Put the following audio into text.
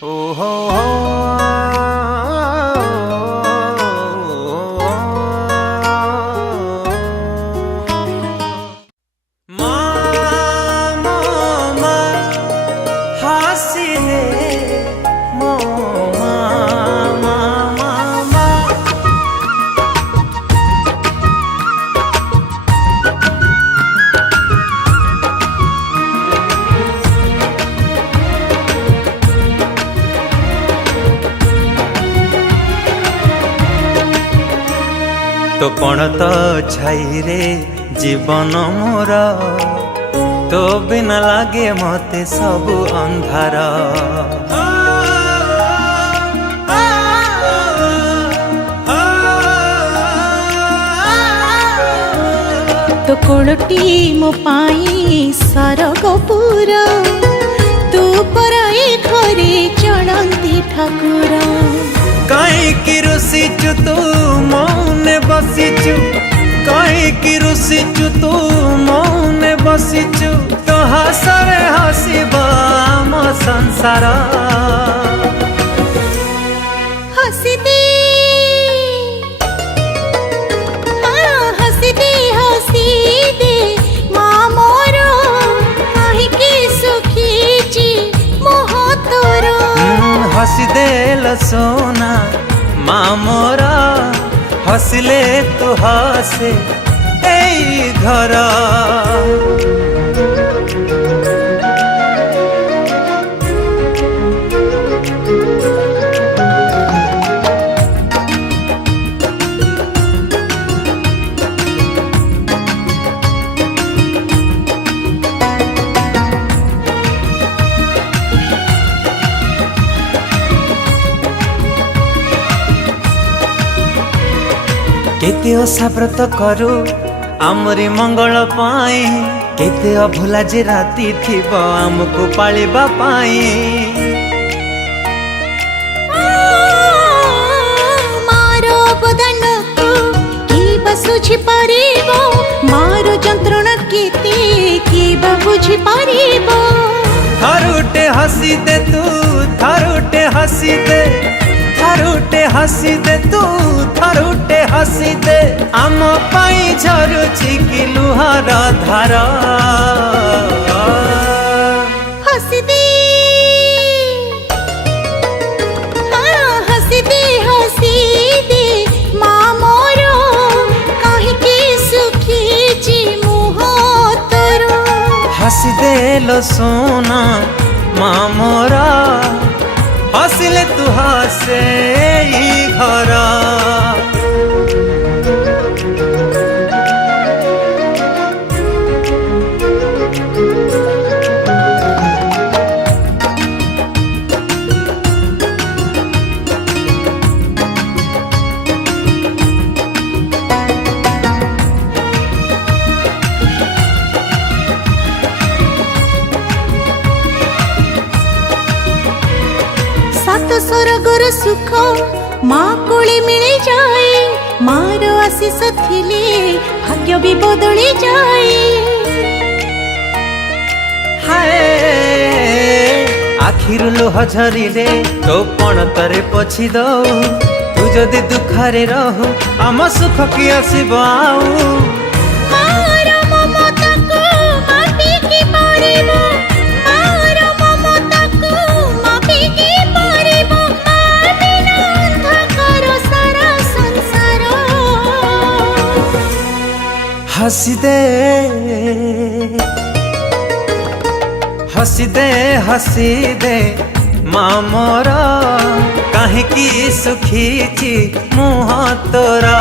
ओ हो तो कौन तो छाई रे जीवन मोर तो बिना लागे मते सबु अंधार। तो कोड़टी मो पाई सरगपुर तू पराई घरे चढ़ती ठाकुर। कहीं रुसीचु तू मौने बसीचु, कहीं रुसीचु तू मौने बसीचु, तो हसरे हसीब आम संसार। हसी दे हसी दे हसी दे माँ मोर कहीं सुखी जी मोह तोर। हसी दे सोना माँ मोरा हसले तू हसे ए घर। केते असाव्रत करू आमरी मंगल पाई, केते अभुला जे राती थिब आमको पालिबा पाई। मारो बदन को की बसुझी परिबो, मारो जंत्रणा केते की बुझी परिबो। थारुटे हसी दे तू, थारुटे हसी दे, थारुटे हसी दे तू, थारुटे हसी दे आम पाई झरुची कि लुहार धार। हसी दे हसी दे हसी दे माँ मोर कहीं सुखी जी मुह तोर। हसी दे लो सोना माँ मोरा हसिले तू हसे ई घर। सात स्वर्गर सुख माँ कोले मिले जाए, मार आशीष थिले भाग्य भी बदली जाए। हाय आखिर लोह झरी रे तो पण तरे पछी दऊ, तू जदि दुखरे रहू आम सुख की आसीब आऊ। हसी दे हसी दे हसी दे माँ मोरा कहीं की सुखी ची मुँह तोरा।